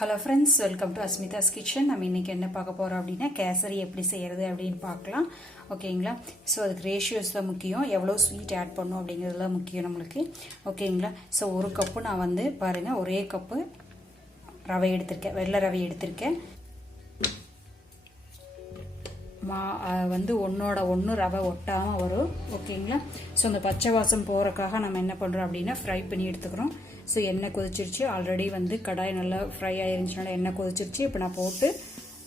Hello friends, welcome to Asmita's kitchen. நம்ம இன்றைக்கி என்ன பார்க்க போகிறோம் அப்படின்னா கேசரி எப்படி செய்கிறது அப்படின்னு பார்க்கலாம். ஓகேங்களா? ஸோ அதுக்கு ரேஷியோஸ் தான் முக்கியம், எவ்வளோ ஸ்வீட் ஆட் பண்ணும் அப்படிங்கிறது தான் முக்கியம் நம்மளுக்கு. ஓகேங்களா? ஸோ ஒரு கப்பு நான் வந்து பாருங்கள், ஒரே கப்பு ரவை எடுத்திருக்கேன், வெள்ளை ரவை எடுத்திருக்கேன். வந்து ஒன்றோட ஒன்று ரவை ஒட்டாமல் வரும். ஓகேங்களா? ஸோ அந்த பச்சை வாசம் போகிறக்காக நம்ம என்ன பண்ணுறோம் அப்படின்னா ஃப்ரை பண்ணி எடுத்துக்கிறோம். ஸோ எண்ணெய் கொதிச்சிருச்சு, ஆல்ரெடி வந்து கடாய் நல்லா ஃப்ரை ஆயிருந்துச்சுனால எண்ணெய் கொதிச்சிருச்சு. இப்போ நான் போட்டு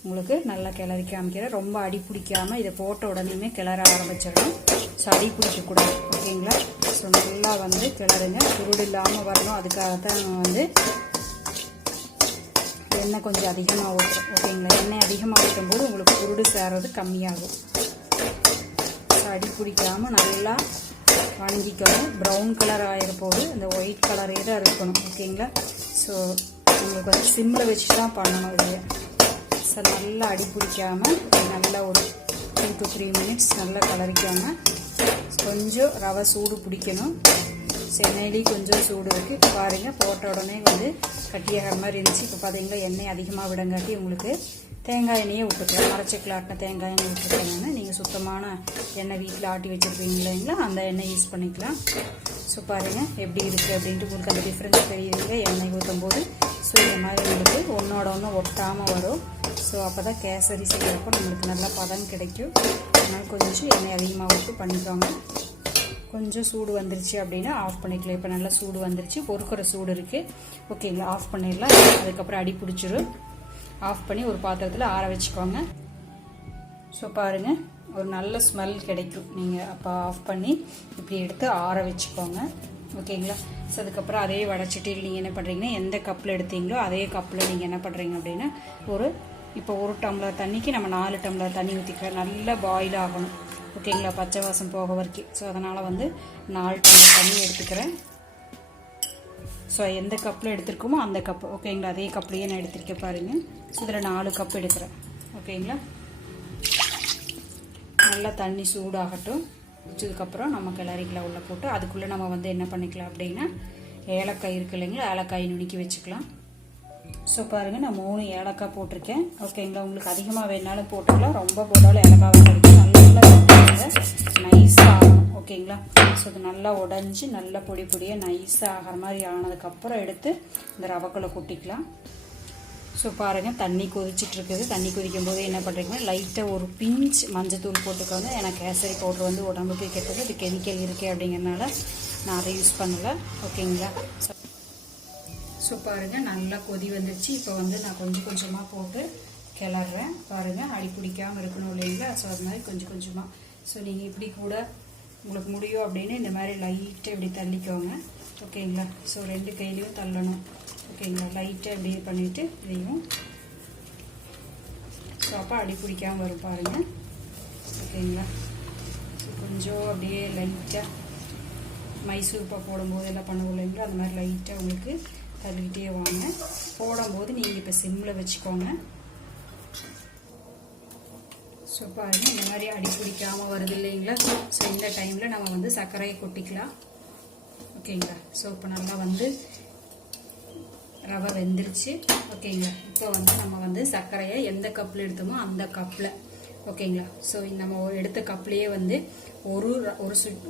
உங்களுக்கு நல்லா கிளறி காமிக்கிறேன். ரொம்ப அடி பிடிக்காமல் இதை போட்ட உடனேயுமே கிளற ஆரம்பிச்சிடணும். ஸோ அடி பிடிக்கக்கூடாது. ஓகேங்களா? ஸோ நல்லா வந்து கிளறுங்க, சுருடு இல்லாமல் வரணும். அதுக்காகத்தான் நம்ம வந்து எண்ணெய் கொஞ்சம் அதிகமாக ஊற்றும். ஓகேங்களா? எண்ணெய் அதிகமாக ஊற்றும்போது உங்களுக்கு சுருடு சேரது கம்மியாகும். ஸோ அடி பிடிக்காமல் நல்லா வணங்கிக்கணும். ப்ரௌன் கலர் ஆகிற போது இந்த ஒயிட் கலரே தான் இருக்கணும். ஓகேங்களா? ஸோ உங்களுக்கு வந்து சிம்மில் வச்சு தான் பண்ணணும் இது. ஸோ நல்லா அடி பிடிக்காமல் நல்லா ஒரு 2 to 3 minutes நல்லா கலரிக்காமல் கொஞ்சம் ரவை சூடு பிடிக்கணும். எண்ணெயிலேயும் கொஞ்சம் சூடு இருக்குது. இப்போ பாருங்கள், போட்ட உடனே வந்து கட்டியாகிற மாதிரி இருந்துச்சு. இப்போ பார்த்தீங்களா, எண்ணெய் அதிகமாக விடங்காட்டி உங்களுக்கு தேங்காய் எண்ணெயே விட்டுக்கலாம். மரச்செக்கில் ஆட்டின தேங்காய் எண்ணெய் விட்டுருக்கேன். நீங்கள் சுத்தமான எண்ணெய் வீட்டில் ஆட்டி வச்சுருப்பீங்க இல்லைங்களா, அந்த எண்ணெய் யூஸ் பண்ணிக்கலாம். ஸோ பாருங்கள் எப்படி இருக்குது அப்படின்ட்டு உங்களுக்கு அந்த டிஃப்ரென்ஸ் தெரியுதுங்க எண்ணெய் ஊற்றும் போது. ஸோ இந்த மாதிரி உங்களுக்கு ஒன்றோட ஒன்று ஒட்டாமல் வரும். ஸோ அப்போ தான் கேசரி செய்கிறப்போ நம்மளுக்கு நல்லா பதம் கிடைக்கும். அதனால் கொஞ்சம் எண்ணெய் அதிகமாக விட்டு பண்ணிக்கோங்க. கொஞ்சம் சூடு வந்துருச்சு அப்படின்னா ஆஃப் பண்ணிக்கலாம். இப்போ நல்லா சூடு வந்துருச்சு, பொறுக்கிற சூடு இருக்குது. ஓகேங்களா? ஆஃப் பண்ணிடலாம். அதுக்கப்புறம் அடி பிடிச்சிரும். ஆஃப் பண்ணி ஒரு பாத்திரத்தில் ஆற வச்சுக்கோங்க. ஸோ பாருங்கள், ஒரு நல்ல ஸ்மெல் கிடைக்கும். நீங்கள் அப்போ ஆஃப் பண்ணி இப்படி எடுத்து ஆற வச்சுக்கோங்க. ஓகேங்களா? ஸோ அதுக்கப்புறம் அதே வடைச்சட்டியில் நீங்கள் என்ன பண்ணுறீங்கன்னா, எந்த கப்பில் எடுத்தீங்களோ அதே கப்பில் நீங்கள் என்ன பண்ணுறீங்க அப்படின்னா, இப்போ 1 டம்ளர் தண்ணிக்கு நம்ம 4 டம்ளர் தண்ணி ஊற்றிக்கலாம். நல்லா பாயில் ஆகணும். ஓகேங்களா? பச்சை வாசம் போக வரைக்கும். ஸோ அதனால் வந்து 4 டம்ளர் தண்ணி எடுத்துக்கிறேன். ஸோ எந்த கப்பில் எடுத்துருக்கோமோ அந்த கப்பு. ஓகேங்களா? அதே கப்லேயே நான் எடுத்துருக்கேன் பாருங்கள். ஸோ இதில் 4 கப் எடுக்கிறேன். ஓகேங்களா? நல்லா தண்ணி சூடாகட்டும். வச்சதுக்கப்புறம் நம்ம கிளறிக்கலாம் உள்ளே போட்டு. அதுக்குள்ளே நம்ம வந்து என்ன பண்ணிக்கலாம் அப்படின்னா, ஏலக்காய் இருக்குது இல்லைங்களா, ஏலக்காய் நுணுக்கி வச்சுக்கலாம். ஸோ பாருங்கள், நான் 3 ஏலக்காய் போட்டிருக்கேன். ஓகேங்களா? உங்களுக்கு அதிகமாக வேணாலும் போட்டுக்கலாம், ரொம்ப போட்டாலும் ஏலக்காய் கிடைக்கும். நல்லா நைஸாக ஆகணும். ஓகேங்களா? ஸோ அது நல்லா உடஞ்சி நல்லா பொடி பொடியாக நைஸாக ஆகிற மாதிரி ஆனதுக்கப்புறம் எடுத்து இந்த ரவைக்குள்ளே கொட்டிக்கலாம். ஸோ பாருங்கள், தண்ணி கொதிச்சிட்ருக்குது. தண்ணி கொதிக்கும் போது என்ன பண்ணுறீங்கன்னா, லைட்டாக ஒரு பிஞ்ச் மஞ்சத்தூள் போட்டுக்கோங்க. ஏன்னா கேசரி பவுடர் வந்து உடம்புக்கு கெட்டது, இது கெமிக்கல் இருக்குது அப்படிங்கிறனால நான் அதை யூஸ் பண்ணலை. ஓகேங்களா? ஸோ பாருங்கள், நல்லா கொதி வந்துடுச்சு. இப்போ வந்து நான் கொஞ்சம் கொஞ்சமாக போட்டு கிளறேன். பாருங்கள், அடி பிடிக்காமல் இருக்கணும் இல்லைங்களா? ஸோ அது மாதிரி கொஞ்சம் கொஞ்சமாக. ஸோ நீங்கள் இப்படி கூட உங்களுக்கு முடியும் அப்படின்னு இந்த மாதிரி லைட்டாக இப்படி தள்ளிக்கோங்க. ஓகேங்களா? ஸோ 2 கையிலையும் தள்ளணும். ஓகேங்களா? லைட்டாக இப்படி பண்ணிவிட்டு இதையும். ஸோ அப்போ அடி பிடிக்காமல் வரும் பாருங்கள். ஓகேங்களா? ஸோ கொஞ்சம் அப்படியே லைட்டாக மைசூர் பாக்கு போடும்போது எல்லாம் பண்ணுவோம் இல்லைங்களா, அந்த மாதிரி லைட்டாக உங்களுக்கு தள்ளிக்கிட்டே வாங்க. போடும்போது நீங்கள் இப்போ சிம்மில் வச்சுக்கோங்க. ஸோ பாருங்கள், இந்த மாதிரி அடி பிடிக்காமல் வருது இல்லைங்களா? ஸோ இந்த டைமில் நம்ம வந்து சர்க்கரையை கொட்டிக்கலாம். ஓகேங்களா? ஸோ இப்போ நல்லா வந்து ரவை வெந்துருச்சு. ஓகேங்களா? இப்போ வந்து நம்ம வந்து சர்க்கரையை எந்த கப்பில் எடுத்தோமோ அந்த கப்பில். ஓகேங்களா? ஸோ நம்ம எடுத்த கப்லேயே வந்து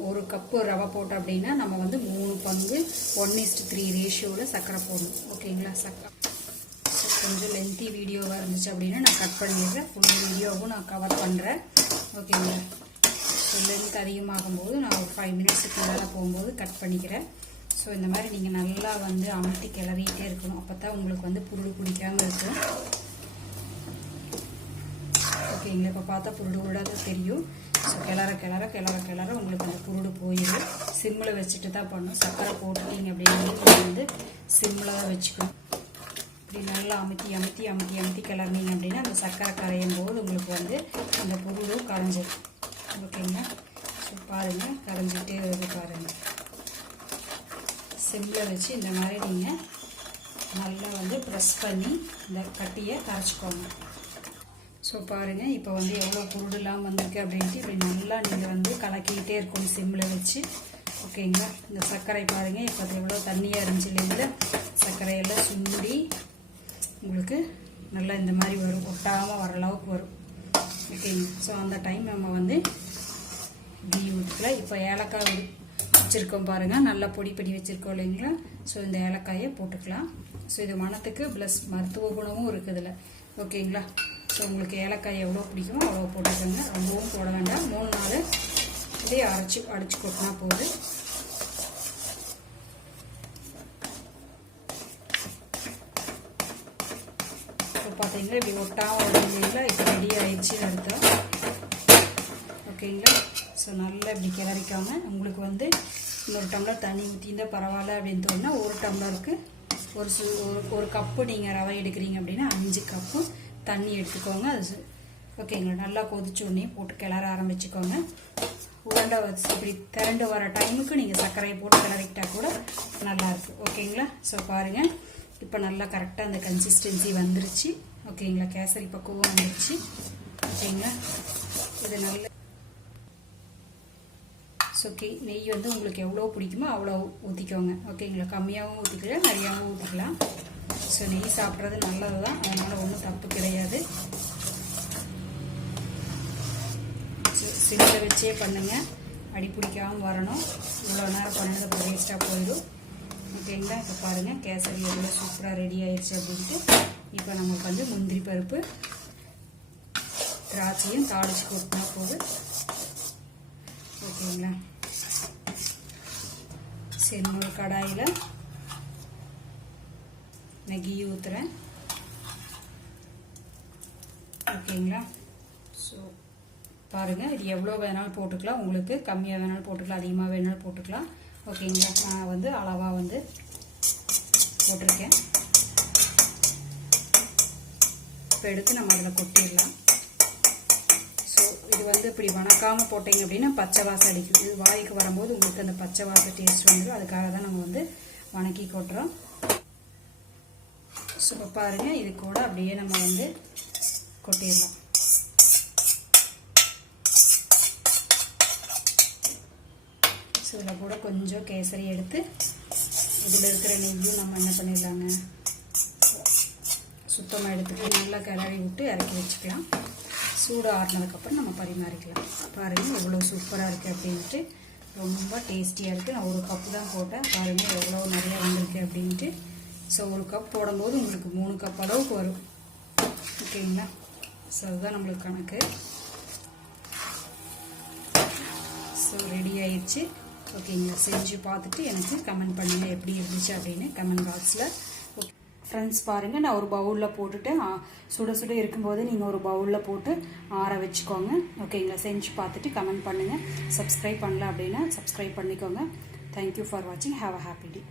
ஒரு கப்பு ரவை போட்டோம் அப்படின்னா நம்ம வந்து 3 பங்கு 1:3 ரேஷியோவில் சர்க்கரை போடணும். ஓகேங்களா? கொஞ்சம் லென்த்தி வீடியோவாக இருந்துச்சு அப்படின்னா நான் கட் பண்ணிடுறேன். ஃபுல் வீடியோவும் நான் கவர் பண்ணுறேன். ஓகேங்களா? ஸோ லென்த் அதிகமாகும்போது நான் ஒரு 5 மினிட்ஸுக்கு மேலே போகும்போது கட் பண்ணிக்கிறேன். ஸோ இந்த மாதிரி நீங்கள் நல்லா வந்து அமர்த்தி கிளறிக்கிட்டே இருக்கணும். அப்போ தான் உங்களுக்கு வந்து புருடு பிடிக்காமல் இருக்கும். ஓகேங்களா? இப்போ பார்த்தா புருடு விடாத தெரியும். ஸோ கிளற கிளற கிளற கிளற உங்களுக்கு அந்த புருடு போயிடும். சிம்மில் வச்சுட்டு தான் பண்ணணும். சர்க்கரை போட்டுட்டீங்க அப்படின்னா வந்து சிம்மில் தான் வச்சுக்கணும். இப்படி நல்லா அமுத்தி அமுத்தி அமுத்தி அமுத்தி கிளறினீங்க அப்படின்னா அந்த சர்க்கரை கரையும் போது உங்களுக்கு வந்து அந்த புருடும் கரைஞ்சிடும். ஓகேங்களா? ஸோ பாருங்கள், கரைஞ்சிக்கிட்டே வருது பாருங்கள். சிம்மில் வச்சு இந்த மாதிரி நீங்கள் நல்லா வந்து ப்ரெஸ் பண்ணி இந்த கட்டியை கரைச்சிக்கோங்க. ஸோ பாருங்கள், இப்போ வந்து எவ்வளோ புருடுலாம் வந்திருக்கு அப்படின்ட்டு இப்படி நல்லா நீங்கள் வந்து கலக்கிக்கிட்டே இருக்கணும் சிம்மில் வச்சு. ஓகேங்களா? இந்த சர்க்கரை பாருங்கள், இப்போ அது எவ்வளோ தண்ணியாக இருந்துச்சு இல்லைங்களா, சர்க்கரையெல்லாம் சுண்டி உங்களுக்கு நல்லா இந்த மாதிரி வரும், ஒட்டாமல் வர அளவுக்கு வரும். ஓகேங்க. ஸோ அந்த டைம் நம்ம வந்து கீ ஊற்றிக்கலாம். இப்போ ஏலக்காய் வச்சுருக்கோம் பாருங்கள், நல்லா பொடி பொடி வச்சுருக்கோம் இல்லைங்களா. ஸோ இந்த ஏலக்காயை போட்டுக்கலாம். ஸோ இது மணத்துக்கு ப்ளஸ் மருத்துவ குணமும் இருக்குதுல. ஓகேங்களா. ஸோ உங்களுக்கு ஏலக்காய் எவ்வளோ பிடிக்குமோ அவ்வளோ போட்டுக்கோங்க, ரொம்பவும் போட வேண்டாம். 3-4 இதே அடிச்சு கொட்டினா போகுது. இப்போ பார்த்தீங்கன்னா இப்படி ஒட்டாமல் வருவீங்களா, இப்போ ரெடி ஆயிடுச்சு அர்த்தம். ஓகேங்களா. ஸோ நல்லா இப்படி கிளறிக்காமல் உங்களுக்கு வந்து இன்னொரு டம்ளர் தண்ணி ஊற்றிருந்தா பரவாயில்ல அப்படின்னு தோணுன்னா 1 டம்ளருக்கு ஒரு கப்பு நீங்கள் ரவை எடுக்கிறீங்க அப்படின்னா 5 கப்பு தண்ணி எடுத்துக்கோங்க. அது ஓகேங்களா. நல்லா கொதிச்ச உடனே போட்டு கிளற ஆரம்பிச்சுக்கோங்க. உருண்டை வச்சு இப்படி திரண்டு வர டைமுக்கு நீங்கள் சர்க்கரையை போட்டு கிளறிக்கிட்டா கூட நல்லாயிருக்கு. ஓகேங்களா. ஸோ பாருங்கள், இப்போ நல்லா கரெக்டாக அந்த கன்சிஸ்டன்சி வந்துருச்சு. ஓகேங்களா. கேசரி பக்குவம் வந்துருச்சு. ஓகேங்களா. இது நல்ல ஓகே. நெய் வந்து உங்களுக்கு எவ்வளோ பிடிக்குமோ அவ்வளோ ஊற்றிக்கோங்க. ஓகேங்களா. கம்மியாகவும் ஊற்றிக்கலாம், நிறையாவும் ஊற்றிக்கலாம். ஸோ நெய் சாப்பிட்றது நல்லது தான், அதனால் ஒன்றும் தப்பு கிடையாது. சிம்மில் வச்சே பண்ணுங்கள், அடி பிடிக்காமல் வரணும். இவ்வளோ நேரம் பண்ணது அப்புறம் வேஸ்ட்டாக போயிடும். ஓகேங்களா. இப்போ பாருங்கள் கேசரி எவ்வளோ சூப்பராக ரெடி ஆயிடுச்சு அப்படின்ட்டு. இப்போ நமக்கு வந்து முந்திரி பருப்பு திராட்சையும் தாளிச்சு கொட்டினா போது. ஓகேங்களா. சரி, ஒரு கடாயில் நெய் ஊற்றுறேன். ஓகேங்களா. ஸோ பாருங்கள், இது எவ்வளோ வேணாலும் போட்டுக்கலாம், உங்களுக்கு கம்மியாக வேணாலும் போட்டுக்கலாம், அதிகமாக வேணாலும் போட்டுக்கலாம். ஓகேங்களா. நான் வந்து அளவாக வந்து போட்டிருக்கேன். இப்போ எடுத்து நம்ம அதில் கொட்டிடலாம். இது வந்து இப்படி வணக்காமல் போட்டிங்க அப்படின்னா பச்சை வாசம் அடிக்கும். இது வாய்க்கு வரும்போது உங்களுக்கு அந்த பச்சை வாசம் டேஸ்ட் வந்துடும். அதுக்காக தான் நம்ம வந்து வணக்கி கொட்டுறோம். ஸோ இப்போ பாருங்கள், இது கூட அப்படியே நம்ம வந்து கொட்டிடலாம். ஸோ இதில் கூட கொஞ்சம் கேசரி எடுத்து இதில் இருக்கிற நெய்யும் நம்ம என்ன பண்ணிடலாங்க, சுத்தமாக எடுத்துட்டு நல்லா கிளறி விட்டு இறக்கி வச்சுக்கலாம். சூடு ஆறினதுக்கப்புறம் நம்ம பரிமாறிக்கலாம். பாருங்கள் எவ்வளோ சூப்பராக இருக்குது அப்படின்ட்டு, ரொம்ப டேஸ்டியாக இருக்குது. நான் 1 கப்பு தான் போட்டேன். பாருங்கள் எவ்வளோ நிறையா வந்திருக்கு அப்படின்ட்டு. ஸோ 1 கப் போடும்போது உங்களுக்கு 3 கப் அளவுக்கு வரும். ஓகேங்களா. ஸோ அதுதான் நம்மளுக்கு கணக்கு. ஸோ ரெடி ஆயிடுச்சு. ஓகேங்களா. செஞ்சு பார்த்துட்டு எனக்கு கமெண்ட் பண்ணுங்கள் எப்படி இருந்துச்சு அப்படின்னு கமெண்ட் பாக்ஸில். ஃப்ரெண்ட்ஸ் பாருங்கள், நான் ஒரு பவுலில் போட்டுட்டு சுட சுட இருக்கும்போது நீங்கள் ஒரு பவுலில் போட்டு ஆற வச்சுக்கோங்க. ஓகேங்களா. செஞ்சு பார்த்துட்டு கமெண்ட் பண்ணுங்கள். சப்ஸ்கிரைப் பண்ணல அப்படின்னா சப்ஸ்கிரைப் பண்ணிக்கோங்க. தேங்க்யூ ஃபார் வாட்சிங். Have a happy day.